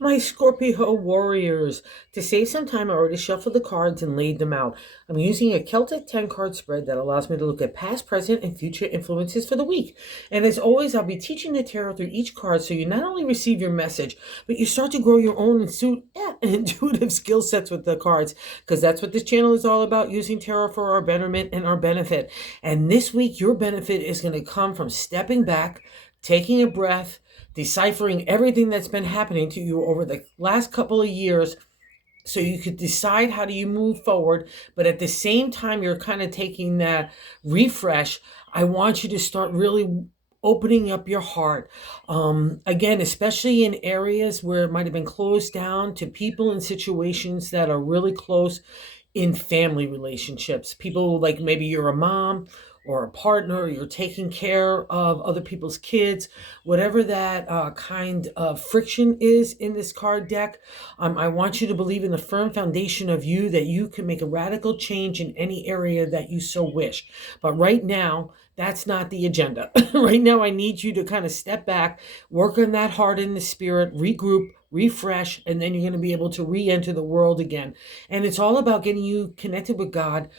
My Scorpio warriors. To save some time, I already shuffled the cards and laid them out. I'm using a Celtic 10 card spread that allows me to look at past, present, and future influences for the week. And as always, I'll be teaching the tarot through each card so you not only receive your message, but you start to grow your own intuitive skill sets with the cards, because that's what this channel is all about, using tarot for our betterment and our benefit. And this week, your benefit is going to come from stepping back, taking a breath, deciphering everything that's been happening to you over the last couple of years so you could decide how do you move forward. But at the same time, you're kind of taking that refresh. I want you to start really opening up your heart. Again, especially in areas where it might have been closed down, to people in situations that are really close in family relationships. People like maybe you're a mom or a partner, or you're taking care of other people's kids, whatever that kind of friction is in this card deck. I want you to believe in the firm foundation of you that you can make a radical change in any area that you so wish. But right now, that's not the agenda. Right now, I need you to kind of step back, work on that heart and the spirit, regroup, refresh, and then you're going to be able to re-enter the world again. And it's all about getting you connected with God,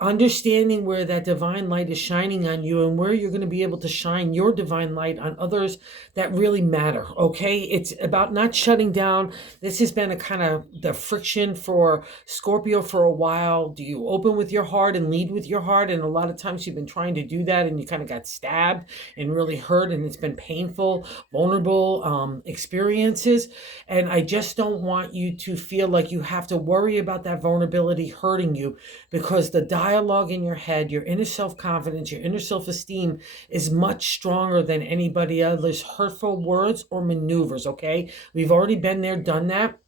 understanding where that divine light is shining on you and where you're going to be able to shine your divine light on others that really matter. Okay. It's about not shutting down. This has been a kind of the friction for Scorpio for a while. Do you open with your heart and lead with your heart? And a lot of times you've been trying to do that and you kind of got stabbed and really hurt, and it's been painful, vulnerable experiences. And I just don't want you to feel like you have to worry about that vulnerability hurting you, because the dialogue in your head, your inner self-confidence, your inner self-esteem is much stronger than anybody else's hurtful words or maneuvers, okay? We've already been there, done that.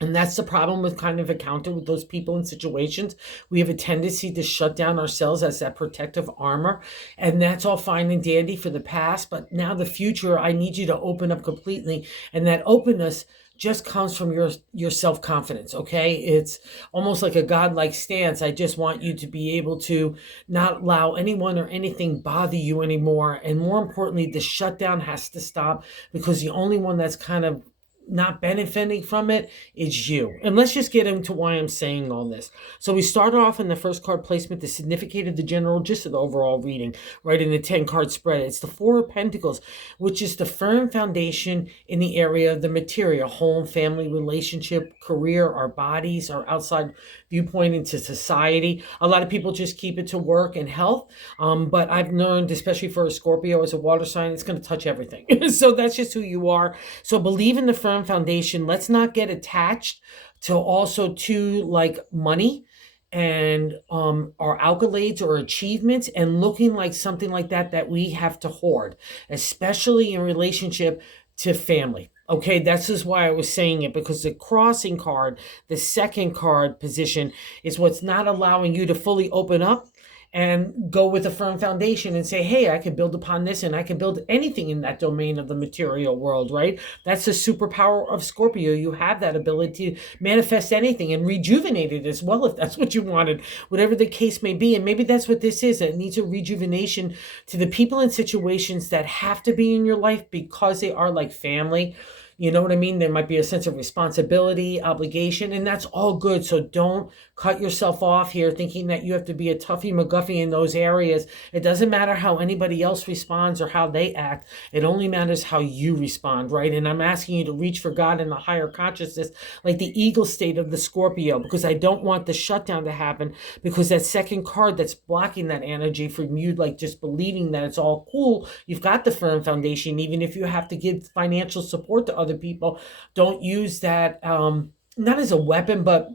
And that's the problem with kind of encounter with those people and situations. We have a tendency to shut down ourselves as that protective armor. And that's all fine and dandy for the past. But now the future, I need you to open up completely. And that openness just comes from your self-confidence, okay? It's almost like a godlike stance. I just want you to be able to not allow anyone or anything bother you anymore. And more importantly, the shutdown has to stop, because the only one that's kind of not benefiting from it is you. And let's just get into why I'm saying all this. So we start off in the first card placement, the significance of the general gist of the overall reading, right in the 10 card spread. It's the Four of Pentacles, which is the firm foundation in the area of the material, home, family, relationship, career, our bodies, our outside viewpoint into society. A lot of people just keep it to work and health. But I've learned, especially for a Scorpio as a water sign, it's going to touch everything. So that's just who you are. So believe in the firm foundation. Let's not get attached to also to like money and our accolades or achievements and looking like something like that we have to hoard, especially in relationship to family. Okay, that's just why I was saying it, because the crossing card, the second card position, is what's not allowing you to fully open up and go with a firm foundation and say, hey, I can build upon this and I can build anything in that domain of the material world, right? That's the superpower of Scorpio. You have that ability to manifest anything and rejuvenate it as well, if that's what you wanted, whatever the case may be. And maybe that's what this is. It needs a rejuvenation to the people and situations that have to be in your life because they are like family. You know what I mean? There might be a sense of responsibility, obligation, and that's all good. So don't cut yourself off here thinking that you have to be a toughie McGuffie in those areas. It doesn't matter how anybody else responds or how they act. It only matters how you respond, right? And I'm asking you to reach for God in the higher consciousness, like the eagle state of the Scorpio, because I don't want the shutdown to happen, because that second card that's blocking that energy from you, like just believing that it's all cool. You've got the firm foundation, even if you have to give financial support to other people. Don't use that not as a weapon, but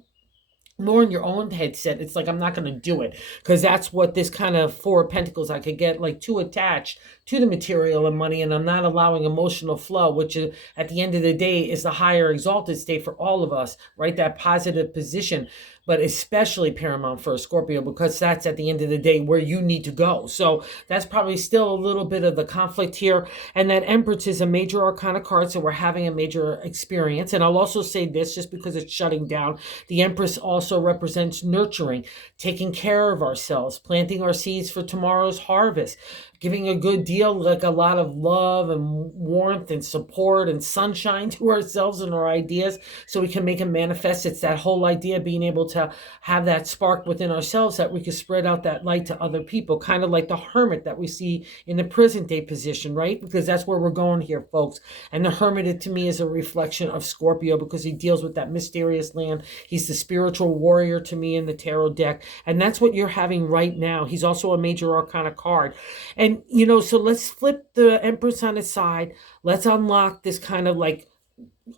more in your own headset. It's like, I'm not going to do it, because that's what this kind of Four of Pentacles, I could get like too attached to the material and money, and I'm not allowing emotional flow, which is, at the end of the day, is the higher exalted state for all of us, right? That positive position, but especially paramount for a Scorpio, because that's at the end of the day where you need to go. So that's probably still a little bit of the conflict here. And that Empress is a major arcana card, so we're having a major experience. And I'll also say this, just because it's shutting down, the Empress also represents nurturing, taking care of ourselves, planting our seeds for tomorrow's harvest, giving a good deal, like a lot of love and warmth and support and sunshine to ourselves and our ideas so we can make them manifest. It's that whole idea of being able to have that spark within ourselves that we can spread out that light to other people, kind of like the hermit that we see in the present day position, right? Because that's where we're going here, folks. And the hermit, to me, is a reflection of Scorpio because he deals with that mysterious land. He's the spiritual warrior to me in the tarot deck. And that's what you're having right now. He's also a major arcana card. And, so let's flip the Empress on its side. Let's unlock this kind of like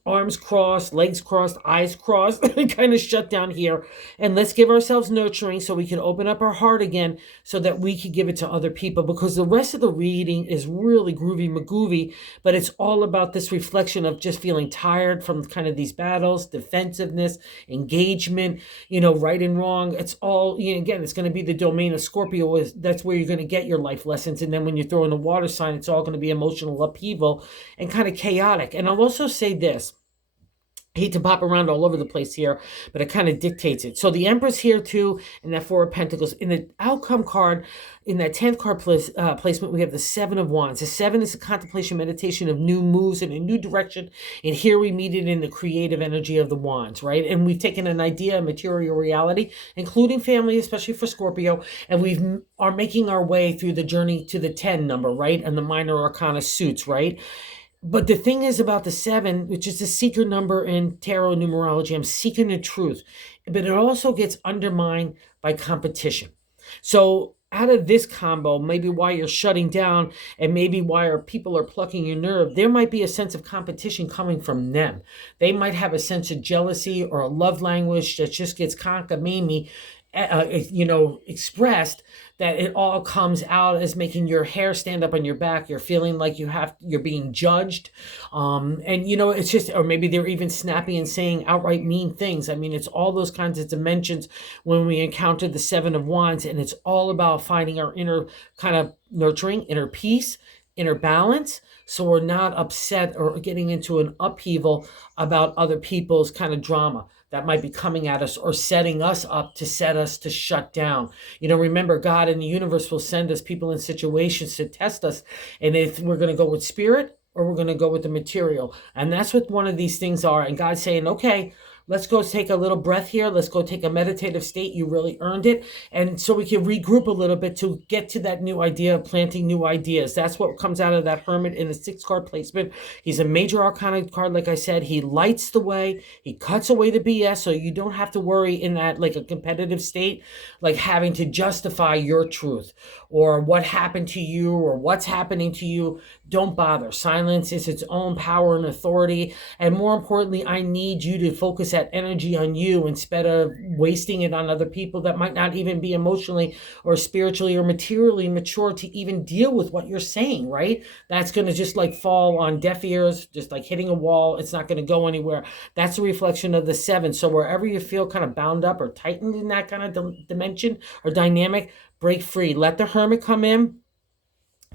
arms crossed, legs crossed, eyes crossed, kind of shut down here. And let's give ourselves nurturing so we can open up our heart again so that we can give it to other people, because the rest of the reading is really groovy magoovy, but it's all about this reflection of just feeling tired from kind of these battles, defensiveness, engagement, right and wrong. It's all, again, it's going to be the domain of Scorpio. That's where you're going to get your life lessons. And then when you throw in a water sign, it's all going to be emotional upheaval and kind of chaotic. And I'll also say this. I hate to pop around all over the place here, but it kind of dictates it. So the Empress here too, and that Four of Pentacles. In the outcome card, in that 10th card placement, we have the Seven of Wands. The Seven is a contemplation, meditation of new moves and a new direction. And here we meet it in the creative energy of the Wands, right? And we've taken an idea of material reality, including family, especially for Scorpio, and we are making our way through the journey to the 10 number, right? And the minor arcana suits, right? But the thing is about the 7, which is the seeker number in tarot numerology, I'm seeking the truth. But it also gets undermined by competition. So out of this combo, maybe why you're shutting down and maybe why people are plucking your nerve, there might be a sense of competition coming from them. They might have a sense of jealousy or a love language that just gets cockamamie, expressed, that it all comes out as making your hair stand up on your back. You're feeling like you're being judged. It's just, or maybe they're even snappy and saying outright mean things. I mean, it's all those kinds of dimensions when we encounter the Seven of Wands, and it's all about finding our inner kind of nurturing, inner peace, inner balance, so we're not upset or getting into an upheaval about other people's kind of drama that might be coming at us or setting us up to set us to shut down. Remember, God and the universe will send us people in situations to test us. And if we're going to go with spirit or we're going to go with the material. And that's what one of these things are. And God's saying, okay, let's go take a little breath here. Let's go take a meditative state. You really earned it. And so we can regroup a little bit to get to that new idea of planting new ideas. That's what comes out of that hermit in the 6 card placement. He's a major arcana card. Like I said, he lights the way. He cuts away the BS. So you don't have to worry in that like a competitive state, like having to justify your truth or what happened to you or what's happening to you. Don't bother. Silence is its own power and authority. And more importantly, I need you to focus that energy on you instead of wasting it on other people that might not even be emotionally or spiritually or materially mature to even deal with what you're saying, right? That's going to just like fall on deaf ears, just like hitting a wall. It's not going to go anywhere. That's a reflection of the 7. So wherever you feel kind of bound up or tightened in that kind of dimension or dynamic, break free. Let the hermit come in.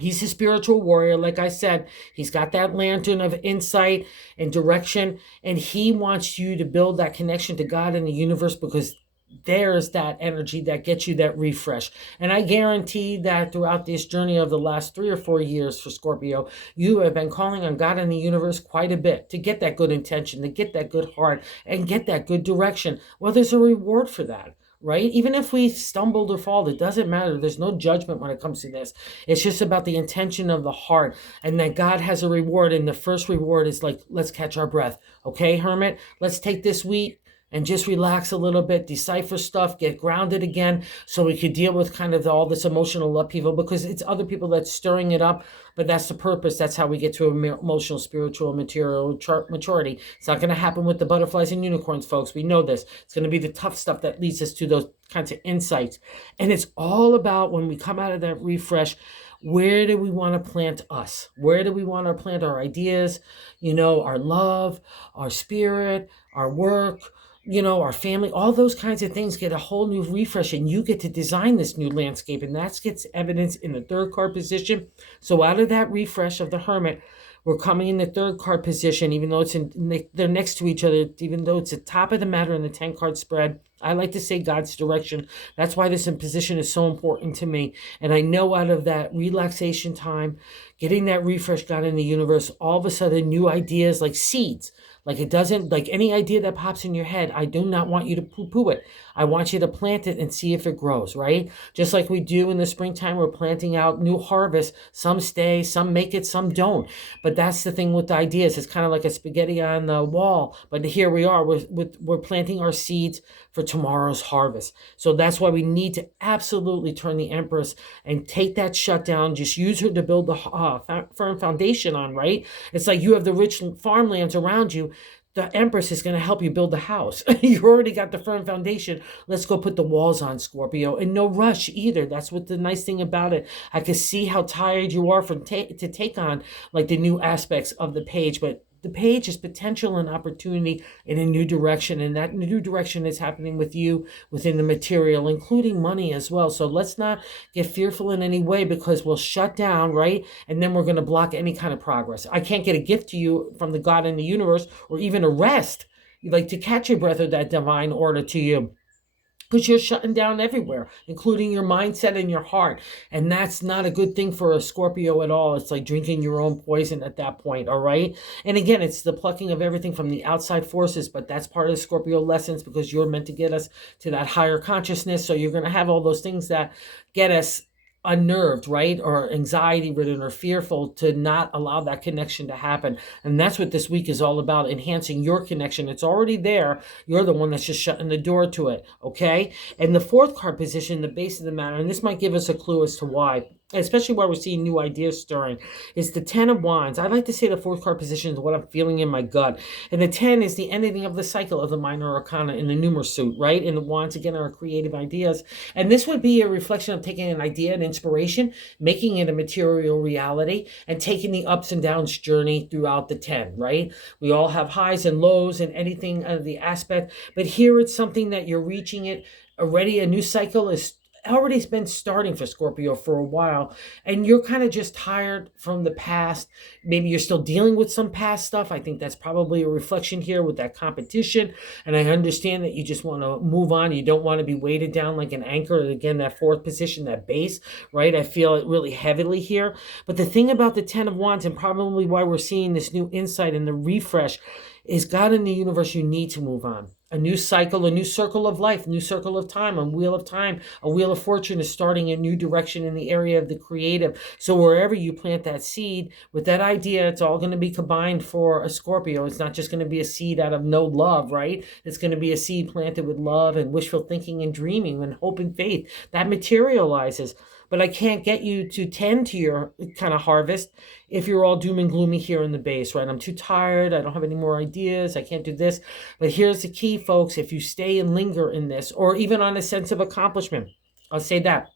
He's a spiritual warrior. Like I said, he's got that lantern of insight and direction, and he wants you to build that connection to God and the universe, because there's that energy that gets you that refresh. And I guarantee that throughout this journey of the last 3 or 4 years for Scorpio, you have been calling on God and the universe quite a bit to get that good intention, to get that good heart, and get that good direction. Well, there's a reward for that. Right? Even if we stumbled or fall, it doesn't matter. There's no judgment when it comes to this. It's just about the intention of the heart, and that God has a reward. And the first reward is like, let's catch our breath. Okay, hermit, let's take this week and just relax a little bit, decipher stuff, get grounded again, so we could deal with kind of all this emotional upheaval, because it's other people that's stirring it up, but that's the purpose. That's how we get to emotional, spiritual, material maturity. It's not going to happen with the butterflies and unicorns, folks. We know this. It's going to be the tough stuff that leads us to those kinds of insights. And it's all about, when we come out of that refresh, where do we want to plant us? Where do we want to plant our ideas, our love, our spirit, our work, our family, all those kinds of things get a whole new refresh, and you get to design this new landscape. And that gets evidence in the 3rd card position. So out of that refresh of the hermit, We're coming in the third card position, even though they're next to each other, even though it's the top of the matter in the 10 card spread. I like to say God's direction. That's why this position is so important to me. And I know out of that relaxation time, getting that refresh God in the universe, all of a sudden new ideas like seeds. Like it doesn't, like any idea that pops in your head, I do not want you to poo-poo it. I want you to plant it and see if it grows, right? Just like we do in the springtime, we're planting out new harvests. Some stay, some make it, some don't. But that's the thing with the ideas. It's kind of like a spaghetti on the wall. But here we are, we're planting our seeds for tomorrow's harvest. So that's why we need to absolutely turn the Empress and take that shutdown. Just use her to build the firm foundation on, right? It's like you have the rich farmlands around you. The Empress is going to help you build the house. You already got the firm foundation. Let's go put the walls on, Scorpio. And no rush either. That's what the nice thing about it. I can see how tired you are to take on like the new aspects of the page. But the page is potential and opportunity in a new direction. And that new direction is happening with you within the material, including money as well. So let's not get fearful in any way because we'll shut down, right? And then we're going to block any kind of progress. I can't get a gift to you from the God in the universe or even a rest, like to catch your breath of that divine order to you. Because you're shutting down everywhere, including your mindset and your heart. And that's not a good thing for a Scorpio at all. It's like drinking your own poison at that point, all right? And again, it's the plucking of everything from the outside forces, but that's part of the Scorpio lessons because you're meant to get us to that higher consciousness. So you're going to have all those things that get us unnerved, right? Or anxiety ridden or fearful to not allow that connection to happen. And that's what this week is all about, enhancing your connection. It's already there. You're the one that's just shutting the door to it. Okay. And the fourth card position, the base of the matter, and this might give us a clue as to why, especially while we're seeing new ideas stirring, is the 10 of Wands. I like to say the fourth card position is what I'm feeling in my gut. And the 10 is the ending of the cycle of the minor arcana in the numeral suit, right? And the Wands, again, are creative ideas. And this would be a reflection of taking an idea and inspiration, making it a material reality, and taking the ups and downs journey throughout the 10, right? We all have highs and lows and anything of the aspect. But here it's something that you're reaching it already. A new cycle is already been starting for Scorpio for a while, and you're kind of just tired from the past. Maybe you're still dealing with some past stuff. I think that's probably a reflection here with that competition, and I understand that you just want to move on. You don't want to be weighted down like an anchor. Again, that fourth position, that base, right? I feel it really heavily here. But the thing about the 10 of Wands, and probably why we're seeing this new insight and the refresh, is God in the universe, you need to move on. A new cycle, a new circle of life, a new circle of time, a wheel of time, a wheel of fortune is starting a new direction in the area of the creative. So wherever you plant that seed with that idea, it's all going to be combined for a Scorpio. It's not just going to be a seed out of no love, right? It's going to be a seed planted with love and wishful thinking and dreaming and hope and faith. That materializes. But I can't get you to tend to your kind of harvest if you're all doom and gloomy here in the base, right? I'm too tired. I don't have any more ideas. I can't do this. But here's the key, folks. If you stay and linger in this, or even on a sense of accomplishment, I'll say that.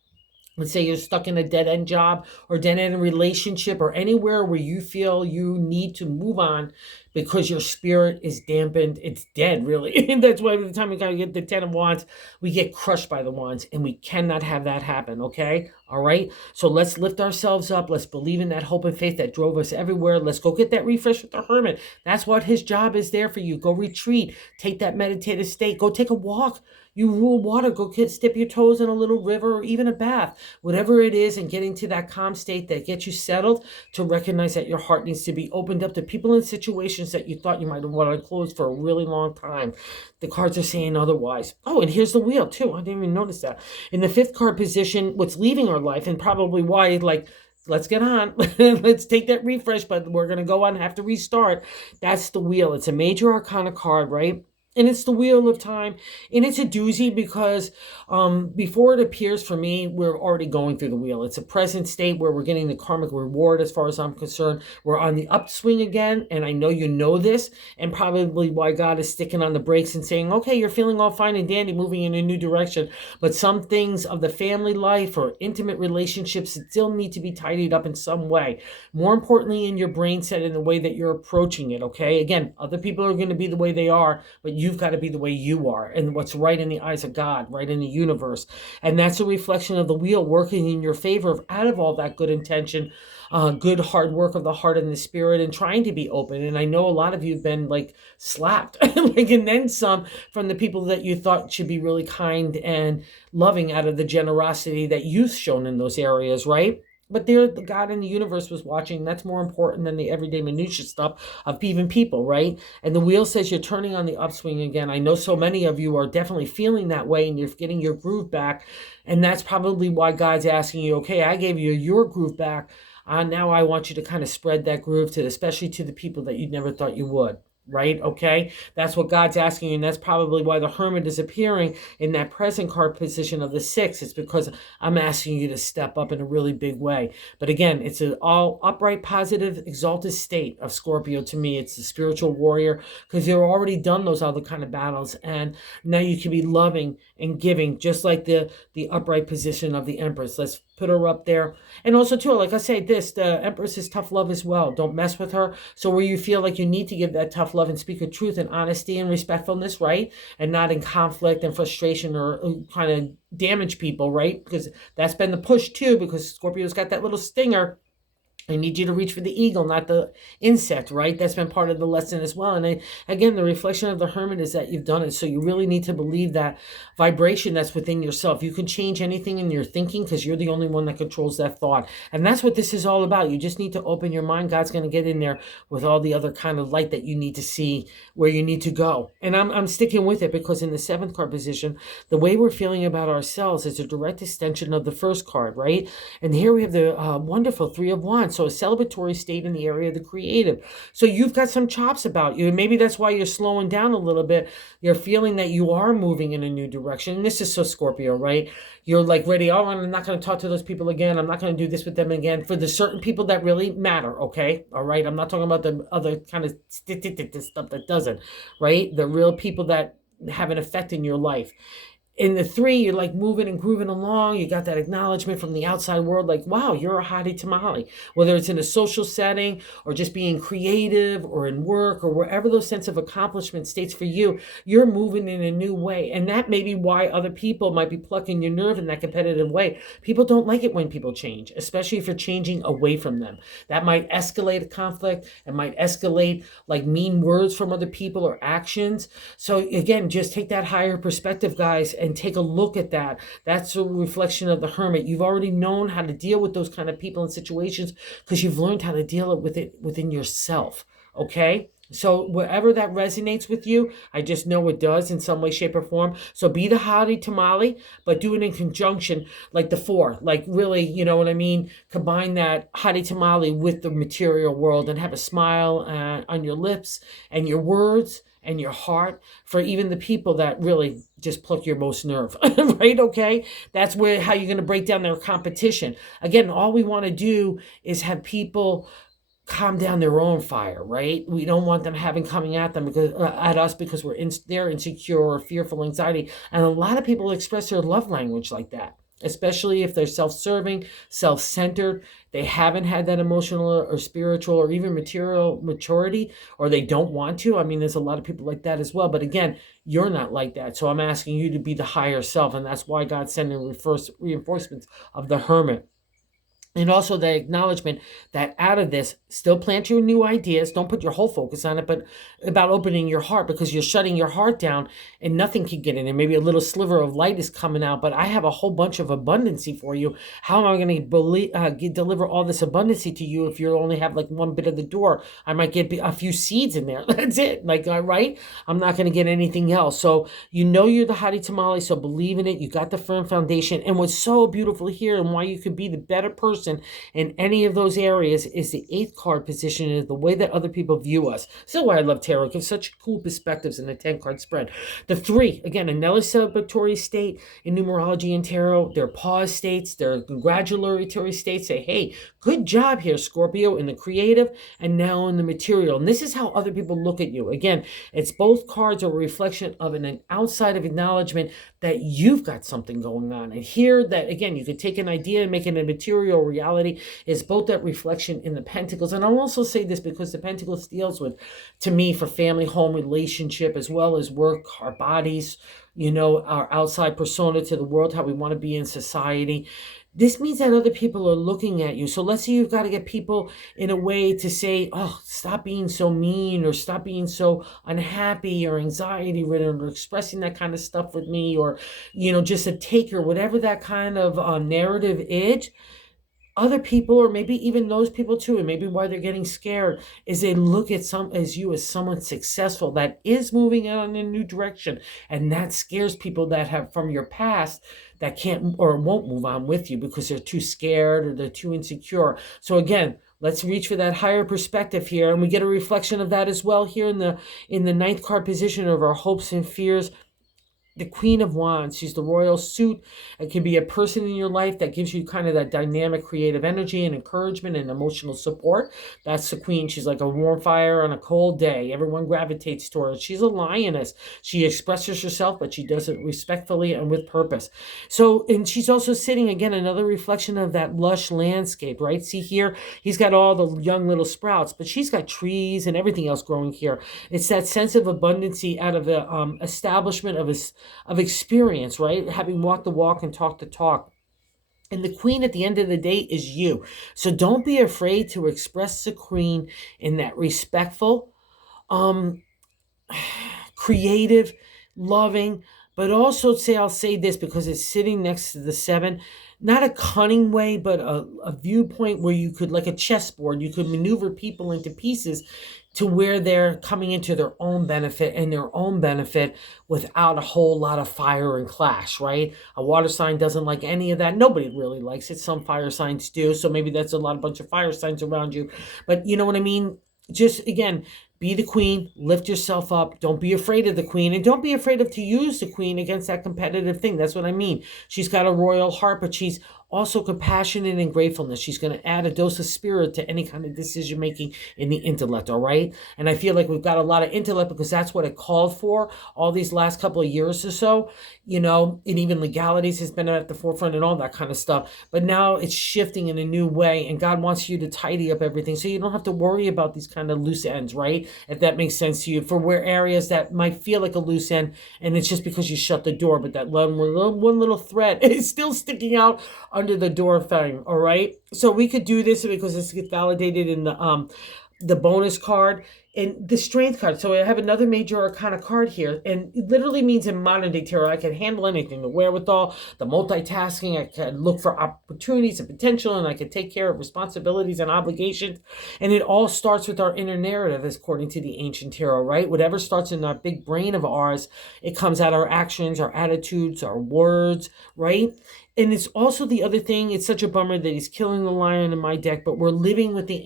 Let's say you're stuck in a dead-end job or dead-end relationship or anywhere where you feel you need to move on because your spirit is dampened. It's dead, really. And that's why by the time we gotta get the 10 of Wands, we get crushed by the Wands, and we cannot have that happen, okay? All right? So let's lift ourselves up. Let's believe in that hope and faith that drove us everywhere. Let's go get that refresh with the Hermit. That's what his job is there for you. Go retreat. Take that meditative state. Go take a walk. You rule water, go dip your toes in a little river or even a bath, whatever it is, and getting to that calm state that gets you settled to recognize that your heart needs to be opened up to people and situations that you thought you might have wanted to close for a really long time. The cards are saying otherwise. Oh, and here's the wheel too. I didn't even notice that. In the fifth card position, what's leaving our life and probably why, like, let's get on. Let's take that refresh, but we're going to go on and have to restart. That's the wheel. It's a major arcana card, right? And it's the wheel of time. And it's a doozy because before it appears for me, we're already going through the wheel. It's a present state where we're getting the karmic reward as far as I'm concerned. We're on the upswing again. And I know you know this. And probably why God is sticking on the brakes and saying, okay, you're feeling all fine and dandy, moving in a new direction. But some things of the family life or intimate relationships still need to be tidied up in some way. More importantly, in your brain set and the way that you're approaching it, okay? Again, other people are going to be the way they are, but you you've got to be the way you are and what's right in the eyes of God, right in the universe. And that's a reflection of the wheel working in your favor out of all that good intention, good hard work of the heart and the spirit, and trying to be open. And I know a lot of you have been like slapped, like, and then some, from the people that you thought should be really kind and loving out of the generosity that you've shown in those areas, right? But there, the God in the universe was watching. That's more important than the everyday minutia stuff of even people, right? And the wheel says you're turning on the upswing again. I know so many of you are definitely feeling that way, and you're getting your groove back. And that's probably why God's asking you, okay, I gave you your groove back. Now I want you to kind of spread that groove to, especially to the people that you never thought you would. Right? Okay. That's what God's asking you. And that's probably why the Hermit is appearing in that present card position of the 6. It's because I'm asking you to step up in a really big way. But again, it's an all upright, positive, exalted state of Scorpio to me. It's the spiritual warrior, because you've already done those other kind of battles. And now you can be loving and giving, just like the upright position of the Empress. Let's put her up there. And also too, like I say, the Empress is tough love as well. Don't mess with her. So where you feel like you need to give that tough love and speak of truth and honesty and respectfulness, right? And not in conflict and frustration or kind of damage people, right? Because that's been the push too, because Scorpio's got that little stinger. I need you to reach for the eagle, not the insect, right? That's been part of the lesson as well. And again, the reflection of the Hermit is that you've done it. So you really need to believe that vibration that's within yourself. You can change anything in your thinking because you're the only one that controls that thought. And that's what this is all about. You just need to open your mind. God's going to get in there with all the other kind of light that you need to see where you need to go. And I'm sticking with it, because in the 7th card position, the way we're feeling about ourselves is a direct extension of the first card, right? And here we have the wonderful 3 of Wands. So a celebratory state in the area of the creative. So you've got some chops about you. And maybe that's why you're slowing down a little bit. You're feeling that you are moving in a new direction. And this is so Scorpio, right? You're like ready. Oh, I'm not going to talk to those people again. I'm not going to do this with them again, for the certain people that really matter. Okay. All right. I'm not talking about the other kind of stuff that doesn't, right? The real people that have an effect in your life. In the 3, you're like moving and grooving along. You got that acknowledgement from the outside world, like, wow, you're a hottie tamale. Whether it's in a social setting or just being creative or in work or wherever those sense of accomplishment states for you, you're moving in a new way. And that may be why other people might be plucking your nerve in that competitive way. People don't like it when people change, especially if you're changing away from them. That might escalate a conflict. It might escalate like mean words from other people or actions. So again, just take that higher perspective, guys, and take a look at that. That's a reflection of the Hermit. You've already known how to deal with those kind of people and situations because you've learned how to deal with it within yourself. Okay? So wherever that resonates with you, I just know it does in some way, shape, or form. So be the hottie tamale, but do it in conjunction, like the 4. Like really, you know what I mean? Combine that hottie tamale with the material world and have a smile on your lips and your words and your heart for even the people that really just pluck your most nerve, right? Okay. That's how you're going to break down their competition. Again, all we want to do is have people calm down their own fire, right? We don't want them coming at them because at us because they're insecure or fearful, anxiety. And a lot of people express their love language like that, especially if they're self-serving, self-centered. They haven't had that emotional or spiritual or even material maturity, or they don't want to. I mean, there's a lot of people like that as well. But again, you're not like that. So I'm asking you to be the higher self. And that's why God's sending reinforcements of the Hermit. And also the acknowledgement that out of this, still plant your new ideas. Don't put your whole focus on it, but about opening your heart, because you're shutting your heart down and nothing can get in there. Maybe a little sliver of light is coming out, but I have a whole bunch of abundancy for you. How am I going to deliver all this abundancy to you if you only have like one bit of the door? I might get a few seeds in there. That's it. Like, right? I'm not going to get anything else. So you know you're the hottie tamale, so believe in it. You got the firm foundation. And what's so beautiful here and why you could be the better person in any of those areas is the 8th card position and the way that other people view us. So why I love tarot. It gives such cool perspectives in the 10-card spread. The 3, again, another celebratory state in numerology and tarot. They're pause states. They're congratulatory states. Say, hey, good job here, Scorpio, in the creative and now in the material. And this is how other people look at you. Again, it's both cards are a reflection of an outside of acknowledgement that you've got something going on. And here that, again, you could take an idea and make it a material reality is both that reflection in the Pentacles. And I'll also say this because the Pentacles deals with, to me, for family, home, relationship, as well as work, our bodies, our outside persona to the world, how we want to be in society. This means that other people are looking at you. So let's say you've got to get people in a way to say, oh, stop being so mean, or stop being so unhappy or anxiety ridden, or expressing that kind of stuff with me, or, just a taker, whatever that kind of narrative is. Other people, or maybe even those people too, and maybe why they're getting scared, is they look at you as someone successful that is moving on in a new direction, and that scares people that have from your past that can't or won't move on with you because they're too scared or they're too insecure. So again, let's reach for that higher perspective here, and we get a reflection of that as well here in the ninth card position of our hopes and fears. The Queen of Wands. She's the royal suit. It can be a person in your life that gives you kind of that dynamic, creative energy and encouragement and emotional support. That's the Queen. She's like a warm fire on a cold day. Everyone gravitates to her. She's a lioness. She expresses herself, but she does it respectfully and with purpose. So, and she's also sitting, again, another reflection of that lush landscape, right? See here, he's got all the young little sprouts, but she's got trees and everything else growing here. It's that sense of abundancy out of the establishment of experience, right? Having walked the walk and talked the talk. And the Queen at the end of the day is you. So don't be afraid to express the Queen in that respectful, creative, loving, but also I'll say this because it's sitting next to the 7, not a cunning way, but a viewpoint where you could, like a chessboard, you could maneuver people into pieces to where they're coming into their own benefit and their own benefit without a whole lot of fire and clash, right? A water sign doesn't like any of that. Nobody really likes it. Some fire signs do. So maybe that's a bunch of fire signs around you. But you know what I mean? Just, again, be the Queen, lift yourself up. Don't be afraid of the Queen, and don't be afraid to use the Queen against that competitive thing. That's what I mean. She's got a royal heart, but she's also compassionate and gratefulness. She's going to add a dose of spirit to any kind of decision making in the intellect, all right? And I feel like we've got a lot of intellect because that's what it called for all these last couple of years or so, and even legalities has been at the forefront and all that kind of stuff. But now it's shifting in a new way, and God wants you to tidy up everything so you don't have to worry about these kind of loose ends, right? If that makes sense to you, for where areas that might feel like a loose end, and it's just because you shut the door, but that one little thread is still sticking out under the door frame, all right? So we could do this because this gets validated in the bonus card and the strength card. So I have another major arcana card here, and it literally means in modern day tarot, I can handle anything, the wherewithal, the multitasking, I can look for opportunities and potential, and I can take care of responsibilities and obligations. And it all starts with our inner narrative, according to the ancient tarot, right? Whatever starts in that big brain of ours, it comes out our actions, our attitudes, our words, right? And it's also the other thing, it's such a bummer that he's killing the lion in my deck, but we're living with the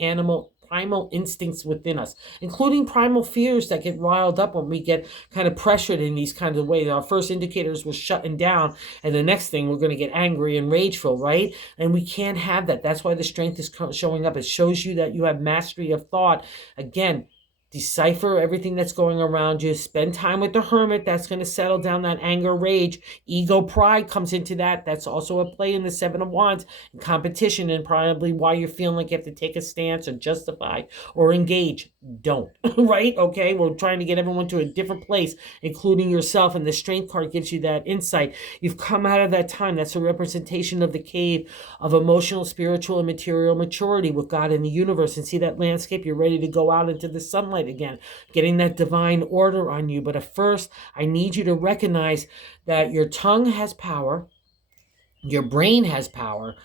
primal instincts within us, including primal fears that get riled up when we get kind of pressured in these kinds of ways. Our first indicators was shutting down, and the next thing we're going to get angry and rageful, right? And we can't have that. That's why the strength is showing up. It shows you that you have mastery of thought. Again, decipher everything that's going around you. Spend time with the Hermit. That's going to settle down that anger, rage. Ego, pride comes into that. That's also a play in the 7 of Wands. And competition, and probably why you're feeling like you have to take a stance or justify or engage. Don't. Right? Okay? We're trying to get everyone to a different place, including yourself. And the Strength card gives you that insight. You've come out of that time. That's a representation of the cave of emotional, spiritual, and material maturity with God in the universe. And see that landscape? You're ready to go out into the sunlight again, getting that divine order on you. But at first, I need you to recognize that your tongue has power, your brain has power,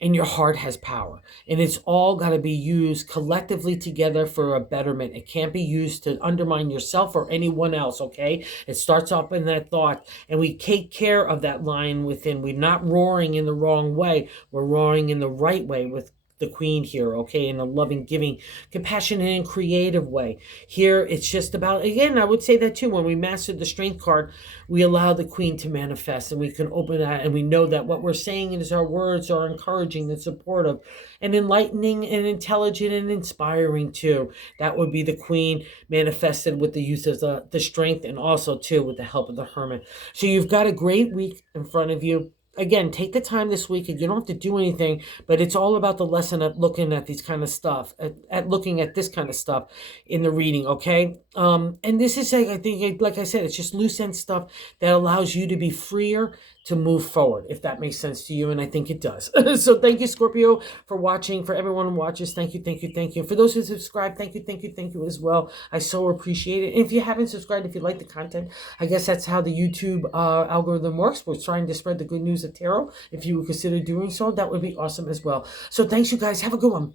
and your heart has power. And it's all got to be used collectively together for a betterment. It can't be used to undermine yourself or anyone else, okay? It starts up in that thought, and we take care of that lion within. We're not roaring in the wrong way. We're roaring in the right way with the Queen here, okay, in a loving, giving, compassionate, and creative way. Here, it's just about, again, I would say that too, when we master the Strength card, we allow the Queen to manifest, and we can open that, and we know that what we're saying is our words are encouraging and supportive and enlightening and intelligent and inspiring too. That would be the Queen manifested with the use of the Strength, and also too with the help of the Hermit. So you've got a great week in front of you. again, take the time this week, and you don't have to do anything, but it's all about the lesson of looking at these kind of stuff, at looking at this kind of stuff in the reading, okay? And this is, I think, like I said, it's just loose end stuff that allows you to be freer to move forward, if that makes sense to you, and I think it does. So thank you, Scorpio, for watching. For everyone who watches, thank you, thank you, thank you. For those who subscribe, thank you, thank you, thank you as well. I so appreciate it. And if you haven't subscribed, if you like the content, I guess that's how the YouTube algorithm works. We're trying to spread the good news of tarot. If you would consider doing so, that would be awesome as well. So thanks, you guys. Have a good one.